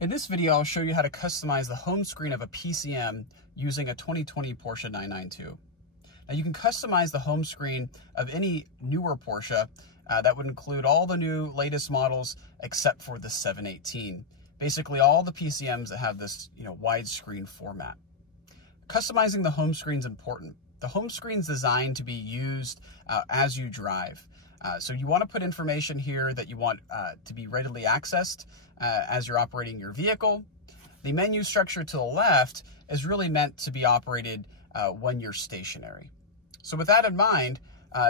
In this video, I'll show you how to customize the home screen of a PCM using a 2020 Porsche 992. Now you can customize the home screen of any newer Porsche. That would include all the new latest models except for the 718. Basically all the PCMs that have this widescreen format. Customizing the home screen is important. The home screen is designed to be used as you drive. So you want to put information here that you want to be readily accessed as you're operating your vehicle. The menu structure to the left is really meant to be operated when you're stationary. So with that in mind,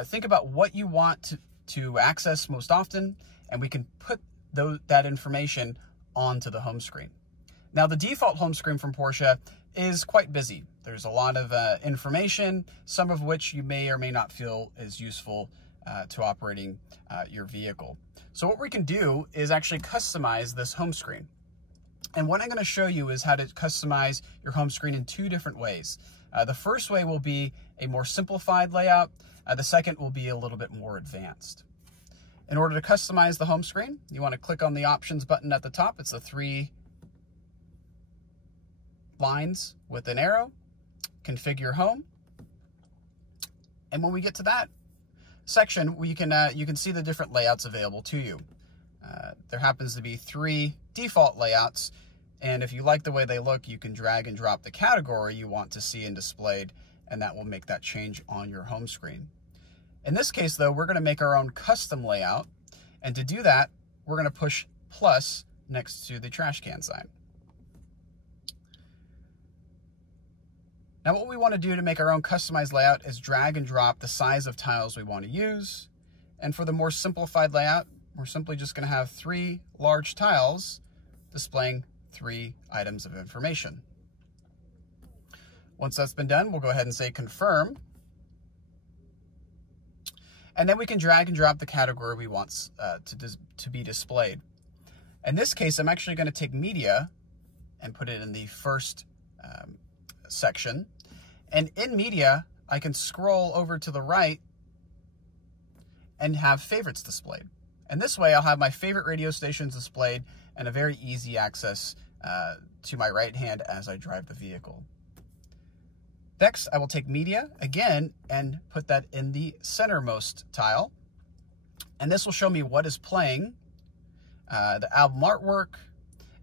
think about what you want to access most often, and we can put that information onto the home screen. Now the default home screen from Porsche is quite busy. There's a lot of information, some of which you may or may not feel is useful to operating your vehicle. So what we can do is actually customize this home screen. And what I'm going to show you is how to customize your home screen in two different ways. The first way will be a more simplified layout. The second will be a little bit more advanced. In order to customize the home screen, you want to click on the options button at the top. It's the 3 lines with an arrow. Configure home. And when we get to that section, you can see the different layouts available to you. There happens to be 3 default layouts, and if you like the way they look, you can drag and drop the category you want to see and displayed, and that will make that change on your home screen. In this case, though, we're going to make our own custom layout, and to do that, we're going to push plus next to the trash can sign. Now what we want to do to make our own customized layout is drag and drop the size of tiles we want to use. And for the more simplified layout, we're simply just going to have 3 large tiles displaying 3 items of information. Once that's been done, we'll go ahead and say confirm. And then we can drag and drop the category we want to be displayed. In this case, I'm actually going to take media and put it in the first section. And in media, I can scroll over to the right and have favorites displayed. And this way I'll have my favorite radio stations displayed and a very easy access to my right hand as I drive the vehicle. Next, I will take media again and put that in the centermost tile. And this will show me what is playing, the album artwork,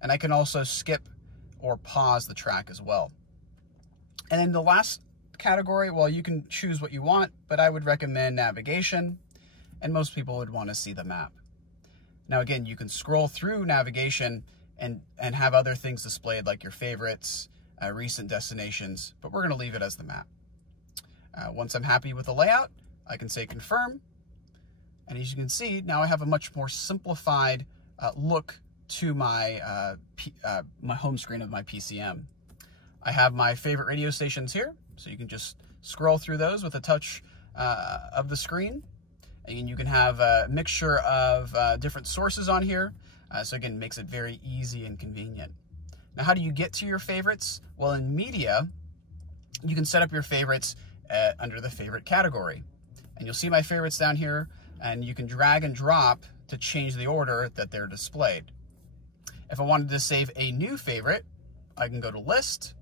and I can also skip or pause the track as well. And then the last category, well, you can choose what you want, but I would recommend navigation, and most people would want to see the map. Now again, you can scroll through navigation and have other things displayed like your favorites, recent destinations, but we're going to leave it as the map. Once I'm happy with the layout, I can say confirm, and as you can see, now I have a much more simplified look to my my home screen of my PCM. I have my favorite radio stations here, so you can just scroll through those with a touch of the screen. And you can have a mixture of different sources on here. So again, it makes it very easy and convenient. Now, how do you get to your favorites? Well, in media, you can set up your favorites under the favorite category. And you'll see my favorites down here, and you can drag and drop to change the order that they're displayed. If I wanted to save a new favorite, I can go to list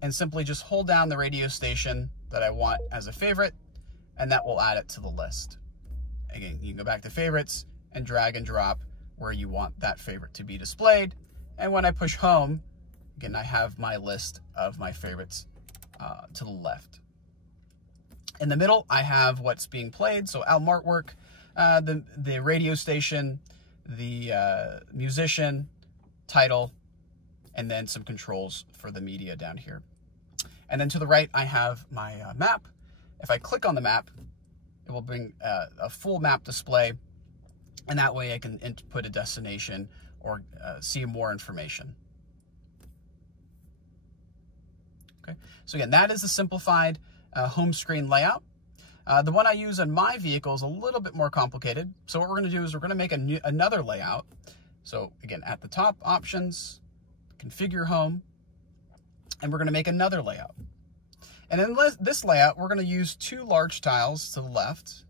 and simply just hold down the radio station that I want as a favorite, and that will add it to the list. Again, you can go back to favorites and drag and drop where you want that favorite to be displayed. And when I push home, again, I have my list of my favorites to the left. In the middle, I have what's being played. So album artwork, the radio station, the musician, title, and then some controls for the media down here. And then to the right, I have my map. If I click on the map, it will bring a full map display, and that way I can input a destination or see more information. Okay, so again, that is a simplified home screen layout. The one I use on my vehicle is a little bit more complicated. So what we're going to do is we're going to make another layout. So again, at the top, options, configure home, and we're going to make another layout. And in this layout, we're going to use 2 large tiles to the left,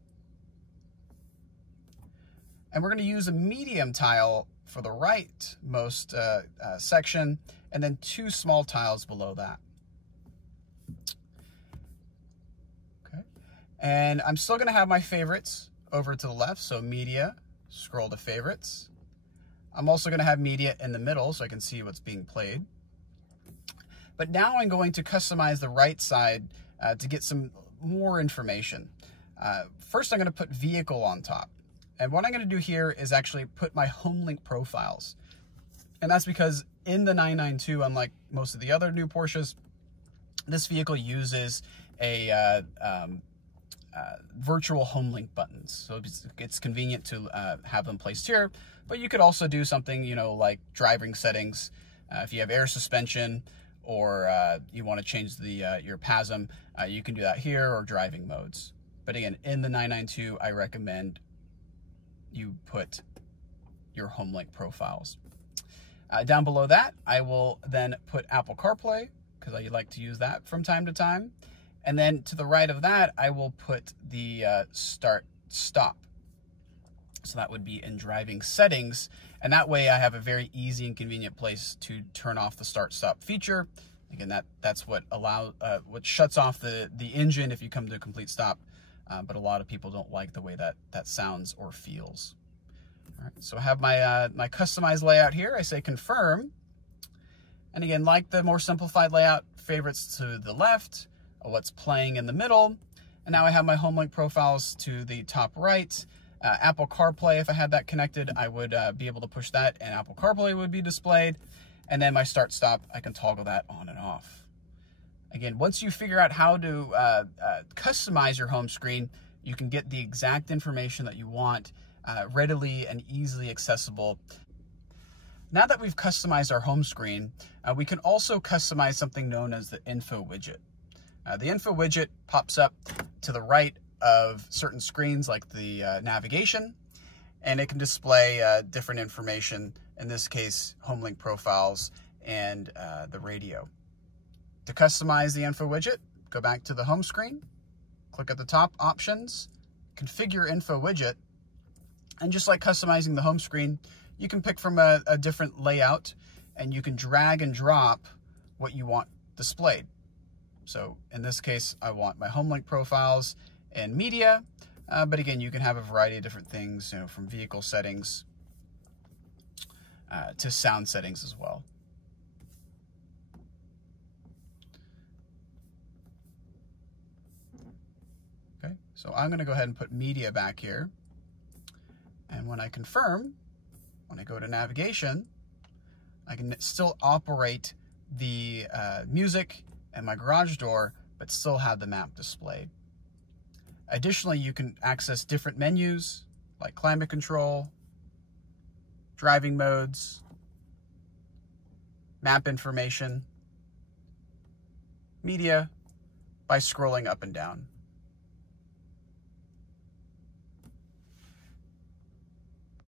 and we're going to use a medium tile for the rightmost section, and then 2 small tiles below that. Okay, and I'm still going to have my favorites over to the left, so media, scroll to favorites. I'm also going to have media in the middle so I can see what's being played. But now I'm going to customize the right side to get some more information. First, I'm going to put vehicle on top. And what I'm going to do here is actually put my home link profiles. And that's because in the 992, unlike most of the other new Porsches, this vehicle uses a virtual home link buttons. So it's convenient to have them placed here, but you could also do something, you know, like driving settings. If you have air suspension or you want to change the your PASM, you can do that here, or driving modes. But again, in the 992, I recommend you put your home link profiles. Down below that, I will then put Apple CarPlay, because I like to use that from time to time. And then to the right of that, I will put the start-stop. So that would be in driving settings. And that way I have a very easy and convenient place to turn off the start-stop feature. Again, that's what shuts off the engine if you come to a complete stop. But a lot of people don't like the way that sounds or feels. All right, so I have my, my customized layout here. I say confirm. And again, like the more simplified layout, favorites to the left, what's playing in the middle. And now I have my home link profiles to the top right. Apple CarPlay, if I had that connected, I would be able to push that and Apple CarPlay would be displayed. And then my start stop, I can toggle that on and off. Again, once you figure out how to customize your home screen, you can get the exact information that you want readily and easily accessible. Now that we've customized our home screen, we can also customize something known as the info widget. The info widget pops up to the right of certain screens like the navigation, and it can display different information, in this case, home link profiles and the radio. To customize the info widget, go back to the home screen, click at the top options, configure info widget, and just like customizing the home screen, you can pick from a different layout and you can drag and drop what you want displayed. So in this case, I want my home link profiles and media, but again, you can have a variety of different things, you know, from vehicle settings to sound settings as well. Okay, so I'm going to go ahead and put media back here. And when I confirm, when I go to navigation, I can still operate the music and my garage door, but still have the map displayed. Additionally, you can access different menus like climate control, driving modes, map information, media, by scrolling up and down.